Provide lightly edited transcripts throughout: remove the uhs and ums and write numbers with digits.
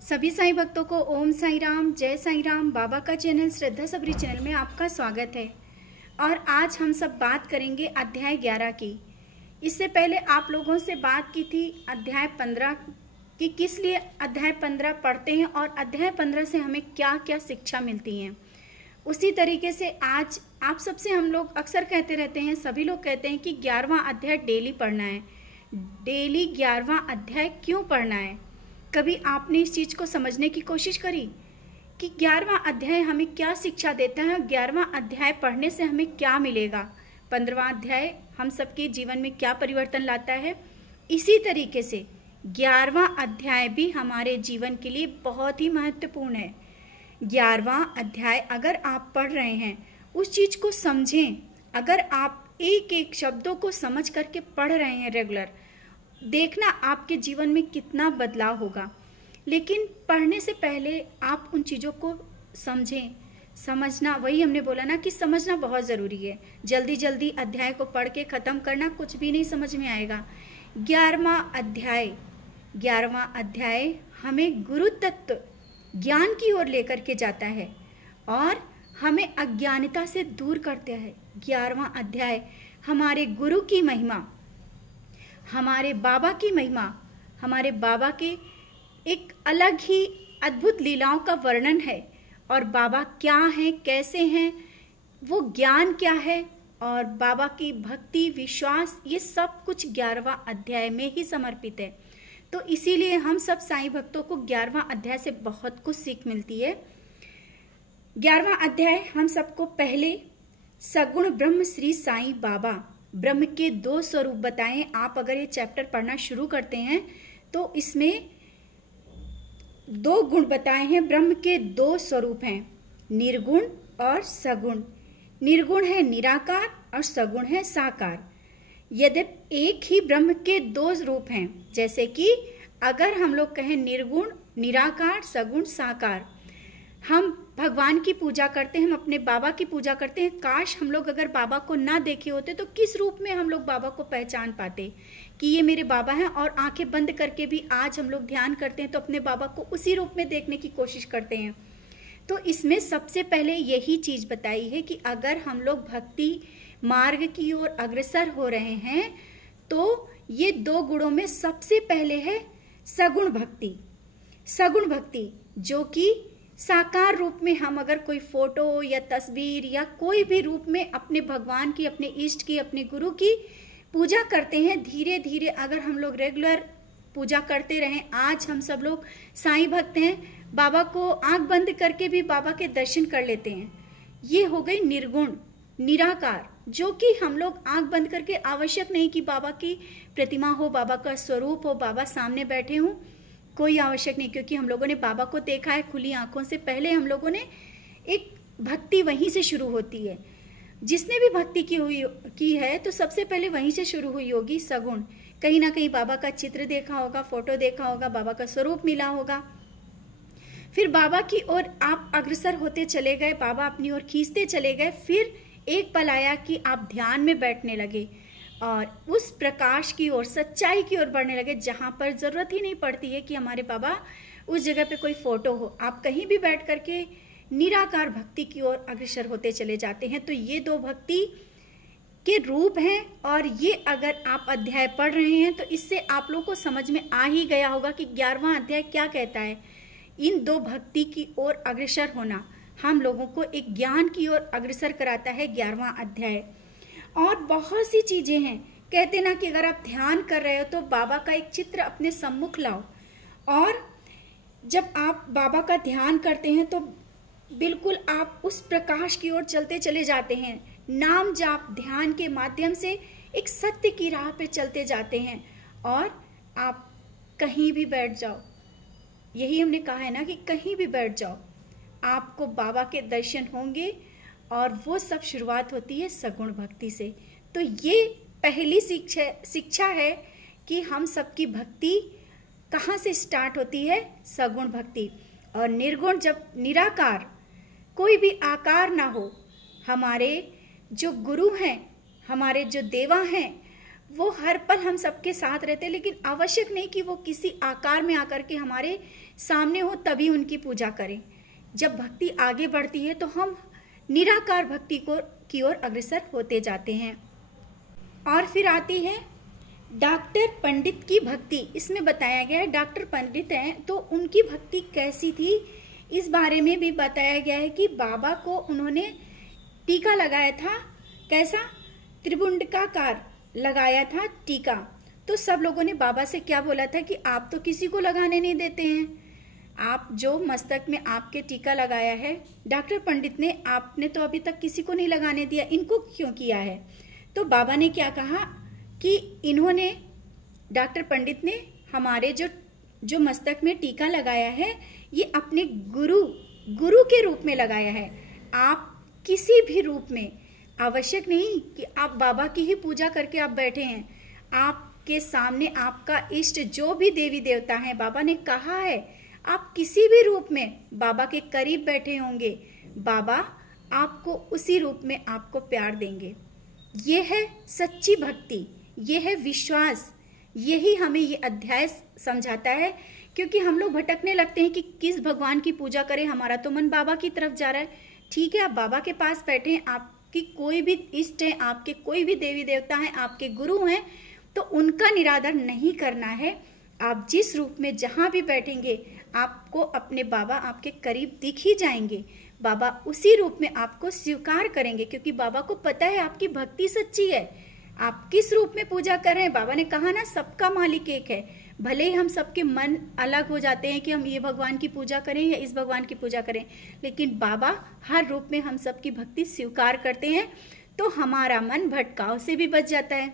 सभी साईं भक्तों को ओम साईं राम, जय साईं राम। बाबा का चैनल श्रद्धा सबरी चैनल में आपका स्वागत है। और आज हम सब बात करेंगे अध्याय 11 की। इससे पहले आप लोगों से बात की थी अध्याय 15 कि किस लिए अध्याय 15 पढ़ते हैं और अध्याय 15 से हमें क्या क्या शिक्षा मिलती है। उसी तरीके से आज आप सबसे हम लोग अक्सर कहते रहते हैं, सभी लोग कहते हैं कि 11वां अध्याय डेली पढ़ना है। डेली 11वां अध्याय क्यों पढ़ना है? कभी आपने इस चीज़ को समझने की कोशिश करी कि 11वां अध्याय हमें क्या शिक्षा देता है? 11वां अध्याय पढ़ने से हमें क्या मिलेगा? 15वां अध्याय हम सबके जीवन में क्या परिवर्तन लाता है? इसी तरीके से 11वां अध्याय भी हमारे जीवन के लिए बहुत ही महत्वपूर्ण है। 11वां अध्याय अगर आप पढ़ रहे हैं, उस चीज़ को समझें। अगर आप एक एक शब्दों को समझ करके पढ़ रहे हैं रेगुलर, देखना आपके जीवन में कितना बदलाव होगा। लेकिन पढ़ने से पहले आप उन चीज़ों को समझें। समझना, वही हमने बोला ना कि समझना बहुत ज़रूरी है। जल्दी जल्दी अध्याय को पढ़ के ख़त्म करना, कुछ भी नहीं समझ में आएगा। 11वां अध्याय हमें गुरु तत्व ज्ञान की ओर लेकर के जाता है और हमें अज्ञानता से दूर करता है। 11वां अध्याय हमारे गुरु की महिमा, हमारे बाबा की महिमा, हमारे बाबा के एक अलग ही अद्भुत लीलाओं का वर्णन है। और बाबा क्या हैं, कैसे हैं, वो ज्ञान क्या है और बाबा की भक्ति, विश्वास, ये सब कुछ 11वां अध्याय में ही समर्पित है। तो इसीलिए हम सब साईं भक्तों को 11वां अध्याय से बहुत कुछ सीख मिलती है। 11वां अध्याय हम सबको पहले सगुण ब्रह्म श्री साईं बाबा, ब्रह्म के 2 स्वरूप बताएं। आप अगर ये चैप्टर पढ़ना शुरू करते हैं तो इसमें 2 गुण बताए हैं। ब्रह्म के 2 स्वरूप हैं, निर्गुण और सगुण। निर्गुण है निराकार और सगुण है साकार। यद्यपि एक ही ब्रह्म के 2 रूप हैं, जैसे कि अगर हम लोग कहें निर्गुण, निराकार, सगुण, साकार। हम भगवान की पूजा करते हैं, हम अपने बाबा की पूजा करते हैं। काश हम लोग अगर बाबा को ना देखे होते तो किस रूप में हम लोग बाबा को पहचान पाते कि ये मेरे बाबा हैं। और आंखें बंद करके भी आज हम लोग ध्यान करते हैं तो अपने बाबा को उसी रूप में देखने की कोशिश करते हैं। तो इसमें सबसे पहले यही चीज़ बताई है कि अगर हम लोग भक्ति मार्ग की ओर अग्रसर हो रहे हैं तो ये 2 गुणों में सबसे पहले है सगुण भक्ति। सगुण भक्ति जो कि साकार रूप में हम अगर कोई फोटो या तस्वीर या कोई भी रूप में अपने भगवान की, अपने इष्ट की, अपने गुरु की पूजा करते हैं। धीरे धीरे अगर हम लोग रेगुलर पूजा करते रहें, आज हम सब लोग साईं भक्त हैं, बाबा को आंख बंद करके भी बाबा के दर्शन कर लेते हैं। ये हो गई निर्गुण, निराकार, जो कि हम लोग आंख बंद करके, आवश्यक नहीं कि बाबा की प्रतिमा हो, बाबा का स्वरूप हो, बाबा सामने बैठे हों, कोई आवश्यक नहीं, क्योंकि हम लोगों ने बाबा को देखा है खुली आंखों से। पहले हम लोगों ने एक भक्ति वहीं से शुरू होती है। जिसने भी भक्ति की है तो सबसे पहले वहीं से शुरू हुई होगी सगुण। कहीं ना कहीं बाबा का चित्र देखा होगा, फोटो देखा होगा, बाबा का स्वरूप मिला होगा। फिर बाबा की ओर आप अग्रसर होते चले गए, बाबा अपनी ओर खींचते चले गए। फिर एक पल आया कि आप ध्यान में बैठने लगे और उस प्रकाश की ओर, सच्चाई की ओर बढ़ने लगे, जहाँ पर ज़रूरत ही नहीं पड़ती है कि हमारे बाबा उस जगह पे कोई फोटो हो। आप कहीं भी बैठ करके निराकार भक्ति की ओर अग्रसर होते चले जाते हैं। तो ये 2 भक्ति के रूप हैं। और ये अगर आप अध्याय पढ़ रहे हैं तो इससे आप लोगों को समझ में आ ही गया होगा कि 11वां अध्याय क्या कहता है। इन 2 भक्ति की ओर अग्रसर होना हम लोगों को एक ज्ञान की ओर अग्रसर कराता है 11वां अध्याय। और बहुत सी चीज़ें हैं, कहते ना कि अगर आप ध्यान कर रहे हो तो बाबा का एक चित्र अपने सम्मुख लाओ। और जब आप बाबा का ध्यान करते हैं तो बिल्कुल आप उस प्रकाश की ओर चलते चले जाते हैं। नाम जाप ध्यान के माध्यम से एक सत्य की राह पे चलते जाते हैं। और आप कहीं भी बैठ जाओ, यही हमने कहा है ना कि कहीं भी बैठ जाओ, आपको बाबा के दर्शन होंगे। और वो सब शुरुआत होती है सगुण भक्ति से। तो ये पहली शिक्षा है कि हम सबकी भक्ति कहाँ से स्टार्ट होती है? सगुण भक्ति। और निर्गुण, जब निराकार, कोई भी आकार ना हो, हमारे जो गुरु हैं, हमारे जो देवा हैं, वो हर पल हम सबके साथ रहते हैं, लेकिन आवश्यक नहीं कि वो किसी आकार में आकर के हमारे सामने हो तभी उनकी पूजा करें। जब भक्ति आगे बढ़ती है तो हम निराकार भक्ति की ओर अग्रसर होते जाते हैं। और फिर आती है डॉक्टर पंडित की भक्ति। इसमें बताया गया है डॉक्टर पंडित हैं तो उनकी भक्ति कैसी थी, इस बारे में भी बताया गया है कि बाबा को उन्होंने टीका लगाया था। कैसा? त्रिपुंडकाकार लगाया था टीका। तो सब लोगों ने बाबा से क्या बोला था कि आप तो किसी को लगाने नहीं देते हैं, आप जो मस्तक में आपके टीका लगाया है डॉक्टर पंडित ने, आपने तो अभी तक किसी को नहीं लगाने दिया, इनको क्यों किया है? तो बाबा ने क्या कहा कि इन्होंने, डॉक्टर पंडित ने हमारे जो मस्तक में टीका लगाया है ये अपने गुरु के रूप में लगाया है। आप किसी भी रूप में, आवश्यक नहीं कि आप बाबा की ही पूजा करके आप बैठे हैं, आपके सामने आपका इष्ट जो भी देवी देवता है, बाबा ने कहा है आप किसी भी रूप में बाबा के करीब बैठे होंगे, बाबा आपको उसी रूप में आपको प्यार देंगे। ये है सच्ची भक्ति, ये है विश्वास। यही हमें ये अध्याय समझाता है, क्योंकि हम लोग भटकने लगते हैं कि किस भगवान की पूजा करें, हमारा तो मन बाबा की तरफ जा रहा है। ठीक है, आप बाबा के पास बैठे हैं, आपकी कोई भी इष्ट है, आपके कोई भी देवी देवता हैं, आपके गुरु हैं, तो उनका निरादर नहीं करना है। आप जिस रूप में जहाँ भी बैठेंगे आपको अपने बाबा आपके करीब दिख ही जाएंगे, बाबा उसी रूप में आपको स्वीकार करेंगे, क्योंकि बाबा को पता है आपकी भक्ति सच्ची है, आप किस रूप में पूजा कर रहे हैं। बाबा ने कहा ना, सबका मालिक एक है। भले ही हम सबके मन अलग हो जाते हैं कि हम ये भगवान की पूजा करें या इस भगवान की पूजा करें, लेकिन बाबा हर रूप में हम सबकी भक्ति स्वीकार करते हैं, तो हमारा मन भटकाव से भी बच जाता है।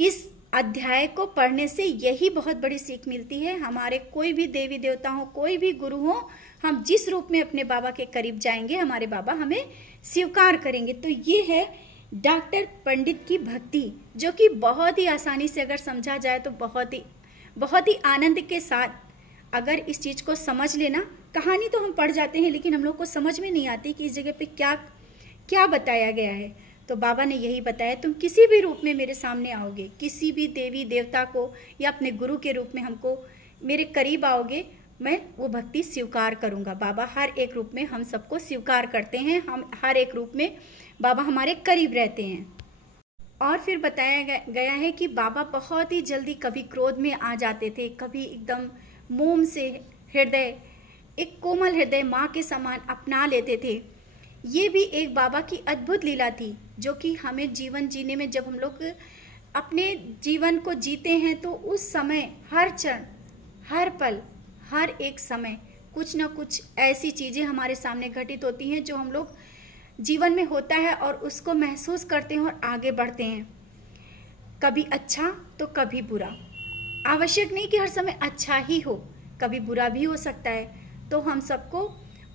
इस अध्याय को पढ़ने से यही बहुत बड़ी सीख मिलती है। हमारे कोई भी देवी देवता हो, कोई भी गुरु हो, हम जिस रूप में अपने बाबा के करीब जाएंगे हमारे बाबा हमें स्वीकार करेंगे। तो ये है डॉक्टर पंडित की भक्ति, जो कि बहुत ही आसानी से अगर समझा जाए तो बहुत ही आनंद के साथ अगर इस चीज को समझ लेना। कहानी तो हम पढ़ जाते हैं, लेकिन हम लोग को समझ में नहीं आती कि इस जगह पे क्या क्या बताया गया है। तो बाबा ने यही बताया, तुम किसी भी रूप में मेरे सामने आओगे, किसी भी देवी देवता को या अपने गुरु के रूप में हमको मेरे करीब आओगे, मैं वो भक्ति स्वीकार करूंगा। बाबा हर एक रूप में हम सबको स्वीकार करते हैं, हम हर एक रूप में बाबा हमारे करीब रहते हैं। और फिर बताया गया है कि बाबा बहुत ही जल्दी कभी क्रोध में आ जाते थे, कभी एकदम मोम से हृदय, एक कोमल हृदय माँ के समान अपना लेते थे। ये भी एक बाबा की अद्भुत लीला थी, जो कि हमें जीवन जीने में, जब हम लोग अपने जीवन को जीते हैं तो उस समय हर क्षण, हर पल, हर एक समय कुछ न कुछ ऐसी चीज़ें हमारे सामने घटित होती हैं जो हम लोग जीवन में होता है और उसको महसूस करते हैं और आगे बढ़ते हैं। कभी अच्छा तो कभी बुरा। आवश्यक नहीं कि हर समय अच्छा ही हो, कभी बुरा भी हो सकता है। तो हम सबको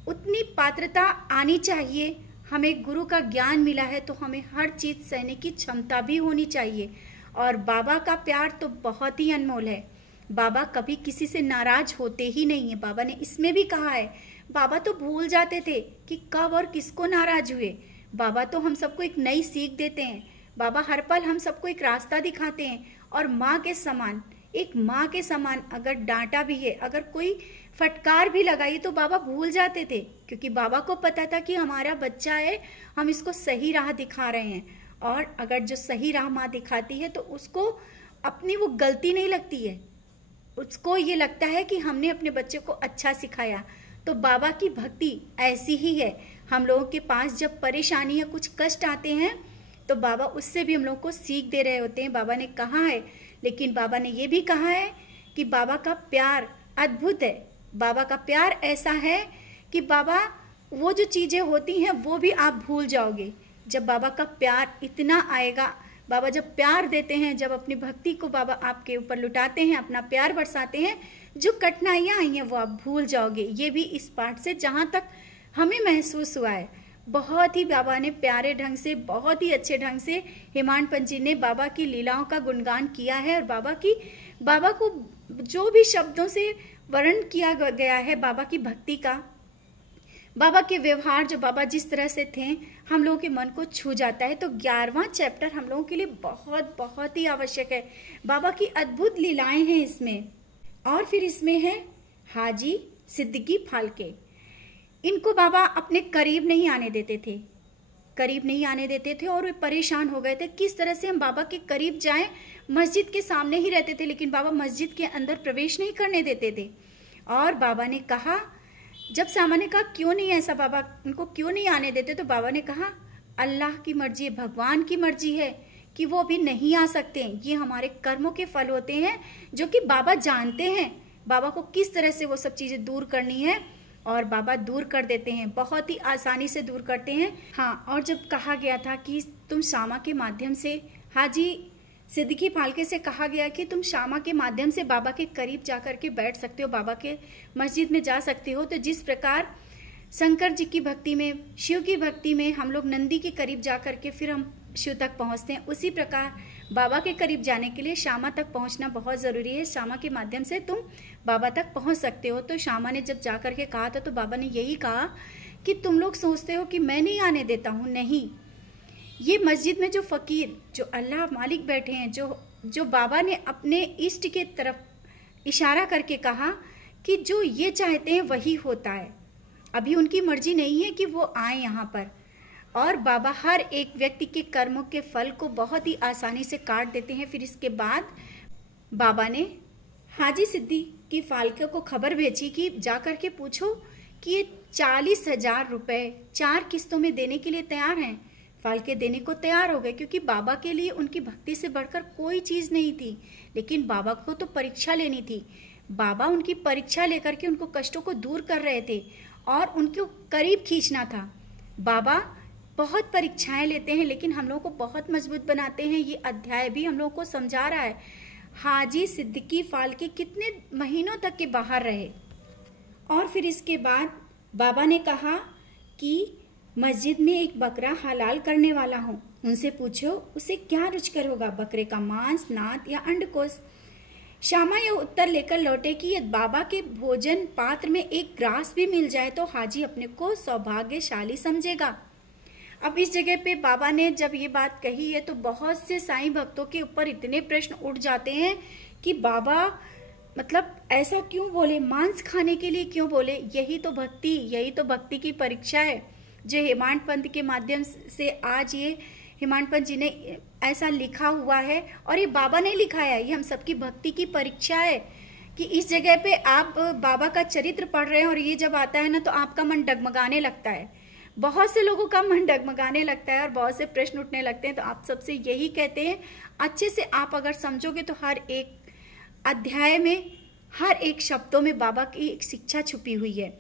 उतनी पात्रता आनी चाहिए। हमें गुरु का ज्ञान मिला है तो हमें हर चीज़ सहने की क्षमता भी होनी चाहिए। और बाबा का प्यार तो बहुत ही अनमोल है। बाबा कभी किसी से नाराज होते ही नहीं है। बाबा ने इसमें भी कहा है, बाबा तो भूल जाते थे कि कब और किसको नाराज हुए। बाबा तो हम सबको एक नई सीख देते हैं। बाबा हर पल हम सबको एक रास्ता दिखाते हैं। और माँ के समान, एक माँ के समान अगर डांटा भी है, अगर कोई फटकार भी लगाई तो बाबा भूल जाते थे, क्योंकि बाबा को पता था कि हमारा बच्चा है, हम इसको सही राह दिखा रहे हैं। और अगर जो सही राह माँ दिखाती है तो उसको अपनी वो गलती नहीं लगती है, उसको ये लगता है कि हमने अपने बच्चे को अच्छा सिखाया। तो बाबा की भक्ति ऐसी ही है। हम लोगों के पास जब परेशानी या कुछ कष्ट आते हैं तो बाबा उससे भी हम लोग को सीख दे रहे होते हैं। बाबा ने कहा है, लेकिन बाबा ने ये भी कहा है कि बाबा का प्यार अद्भुत है। बाबा का प्यार ऐसा है कि बाबा वो जो चीज़ें होती हैं वो भी आप भूल जाओगे। जब बाबा का प्यार इतना आएगा, बाबा जब प्यार देते हैं, जब अपनी भक्ति को बाबा आपके ऊपर लुटाते हैं, अपना प्यार बरसाते हैं, जो कठिनाइयाँ आई हैं वो आप भूल जाओगे। ये भी इस पाठ से जहाँ तक हमें महसूस हुआ है, बहुत ही बाबा ने प्यारे ढंग से, बहुत ही अच्छे ढंग से हेमांड पंत जी ने बाबा की लीलाओं का गुणगान किया है। और बाबा को जो भी शब्दों से वर्णन किया गया है बाबा की भक्ति का, बाबा के व्यवहार, जो बाबा जिस तरह से थे, हम लोगों के मन को छू जाता है। तो 11वां चैप्टर हम लोगों के लिए बहुत बहुत ही आवश्यक है। बाबा की अद्भुत लीलाएं हैं इसमें। और फिर इसमें है हाजी सिद्दीकी फाल्के। इनको बाबा अपने करीब नहीं आने देते थे, करीब नहीं आने देते थे और वे परेशान हो गए थे किस तरह से हम बाबा के करीब जाएं। मस्जिद के सामने ही रहते थे, लेकिन बाबा मस्जिद के अंदर प्रवेश नहीं करने देते थे। और बाबा ने कहा, जब सामा ने कहा क्यों नहीं ऐसा बाबा, उनको क्यों नहीं आने देते, तो बाबा ने कहा अल्लाह की मर्जी है, भगवान की मर्जी है कि वो अभी नहीं आ सकते। ये हमारे कर्मों के फल होते हैं जो कि बाबा जानते हैं, बाबा को किस तरह से वो सब चीजें दूर करनी है, और बाबा दूर कर देते हैं, बहुत ही आसानी से दूर करते हैं। हाँ, और जब कहा गया था कि तुम शामा के माध्यम से, हाजी सिद्दीकी फाल्के से कहा गया कि तुम शामा के माध्यम से बाबा के करीब जाकर के बैठ सकते हो, बाबा के मस्जिद में जा सकते हो। तो जिस प्रकार शंकर जी की भक्ति में, शिव की भक्ति में हम लोग नंदी के करीब जाकर के फिर हम शिव तक पहुंचते हैं, उसी प्रकार बाबा के करीब जाने के लिए शामा तक पहुंचना बहुत ज़रूरी है। शामा के माध्यम से तुम बाबा तक पहुंच सकते हो। तो शामा ने जब जाकर के कहा था तो बाबा ने यही कहा कि तुम लोग सोचते हो कि मैं नहीं आने देता हूँ, नहीं, ये मस्जिद में जो फ़कीर, जो अल्लाह मालिक बैठे हैं, जो बाबा ने अपने इष्ट के तरफ इशारा करके कहा कि जो ये चाहते हैं वही होता है, अभी उनकी मर्जी नहीं है कि वो आए यहाँ पर। और बाबा हर एक व्यक्ति के कर्मों के फल को बहुत ही आसानी से काट देते हैं। फिर इसके बाद बाबा ने हाजी सिद्दीकी फाल्के को खबर भेजी कि जाकर के पूछो कि ये 40,000 रुपये 4 किस्तों में देने के लिए तैयार हैं। फाल्के देने को तैयार हो गए, क्योंकि बाबा के लिए उनकी भक्ति से बढ़कर कोई चीज़ नहीं थी, लेकिन बाबा को तो परीक्षा लेनी थी। बाबा उनकी परीक्षा लेकर के उनको कष्टों को दूर कर रहे थे और उनको करीब खींचना था। बाबा बहुत परीक्षाएं लेते हैं, लेकिन हम लोगों को बहुत मजबूत बनाते हैं। ये अध्याय भी हम लोगों को समझा रहा है। हाजी सिद्दीकी फाल्के कितने महीनों तक के बाहर रहे। और फिर इसके बाद बाबा ने कहा कि मस्जिद में एक बकरा हलाल करने वाला हूँ, उनसे पूछो उसे क्या रुचिकर होगा, बकरे का मांस, नाद या अंडकोश। शामा यह उत्तर लेकर लौटे कि यदि बाबा के भोजन पात्र में एक ग्रास भी मिल जाए तो हाजी अपने को सौभाग्यशाली समझेगा। अब इस जगह पे बाबा ने जब ये बात कही है तो बहुत से साईं भक्तों के ऊपर इतने प्रश्न उठ जाते हैं कि बाबा मतलब ऐसा क्यों बोले, मांस खाने के लिए क्यों बोले। यही तो भक्ति की परीक्षा है जो हेमांत पंत के माध्यम से आज ये हेमांत पंत जी ने ऐसा लिखा हुआ है। और ये बाबा ने लिखा है, ये हम सबकी भक्ति की परीक्षा है कि इस जगह पे आप बाबा का चरित्र पढ़ रहे हैं और ये जब आता है ना तो आपका मन डगमगाने लगता है, बहुत से लोगों का मन डगमगाने लगता है और बहुत से प्रश्न उठने लगते हैं। तो आप सबसे यही कहते हैं, अच्छे से आप अगर समझोगे तो हर एक अध्याय में, हर एक शब्दों में बाबा की एक शिक्षा छुपी हुई है।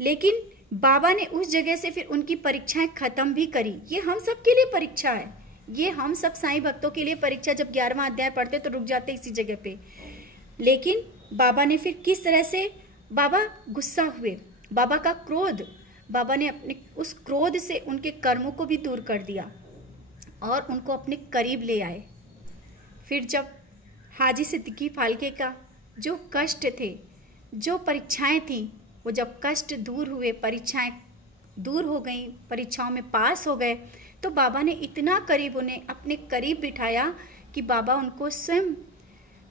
लेकिन बाबा ने उस जगह से फिर उनकी परीक्षाएं खत्म भी करी। ये हम सब के लिए परीक्षा है, ये हम सब साईं भक्तों के लिए परीक्षा। जब 11वां अध्याय पढ़ते तो रुक जाते इसी जगह पे। लेकिन बाबा ने फिर किस तरह से, बाबा गुस्सा हुए, बाबा का क्रोध, बाबा ने अपने उस क्रोध से उनके कर्मों को भी दूर कर दिया और उनको अपने करीब ले आए। फिर जब हाजी सिद्दीकी फाल्के का जो कष्ट थे, जो परीक्षाएं थी, वो जब कष्ट दूर हुए, परीक्षाएं दूर हो गई, परीक्षाओं में पास हो गए, तो बाबा ने इतना करीब उन्हें अपने करीब बिठाया कि बाबा उनको स्वयं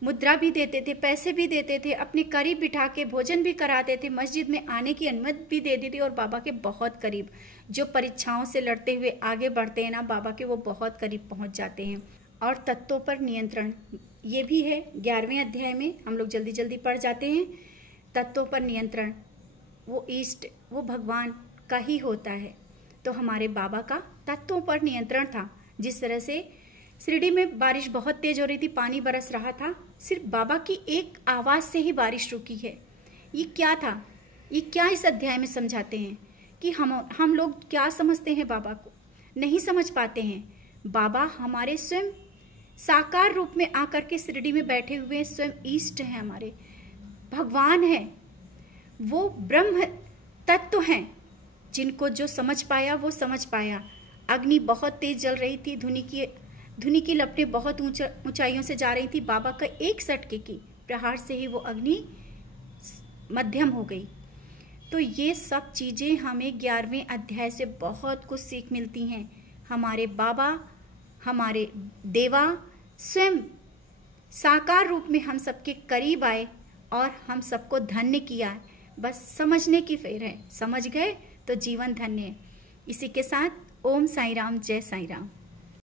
मुद्रा भी देते थे, पैसे भी देते थे, अपने करीब बिठा के भोजन भी कराते थे, मस्जिद में आने की अनुमति भी दे दी थी। और बाबा के बहुत करीब, जो परीक्षाओं से लड़ते हुए आगे बढ़ते हैं ना, बाबा के वो बहुत करीब पहुंच जाते हैं। और तत्वों पर नियंत्रण, ये भी है 11वें अध्याय में, हम लोग जल्दी जल्दी पढ़ जाते हैं। तत्वों पर नियंत्रण, वो ईष्ट, वो भगवान का ही होता है। तो हमारे बाबा का तत्वों पर नियंत्रण था। जिस तरह से शिरडी में बारिश बहुत तेज हो रही थी, पानी बरस रहा था, सिर्फ बाबा की एक आवाज़ से ही बारिश रुकी है। ये क्या था, ये क्या इस अध्याय में समझाते हैं कि हम लोग क्या समझते हैं, बाबा को नहीं समझ पाते हैं। बाबा हमारे स्वयं साकार रूप में आकर के शिरडी में बैठे हुए स्वयं ईष्ट हैं, हमारे भगवान हैं, वो ब्रह्म तत्व हैं। जिनको जो समझ पाया वो समझ पाया। अग्नि बहुत तेज जल रही थी, धुनी की लपटें बहुत ऊंचाइयों से जा रही थी। बाबा का एक सटके की प्रहार से ही वो अग्नि मध्यम हो गई। तो ये सब चीज़ें हमें 11वें अध्याय से बहुत कुछ सीख मिलती हैं। हमारे बाबा, हमारे देवा स्वयं साकार रूप में हम सबके करीब आए और हम सबको धन्य किया। बस समझने की फेर है, समझ गए तो जीवन धन्य है। इसी के साथ ओम साई राम, जय साई राम।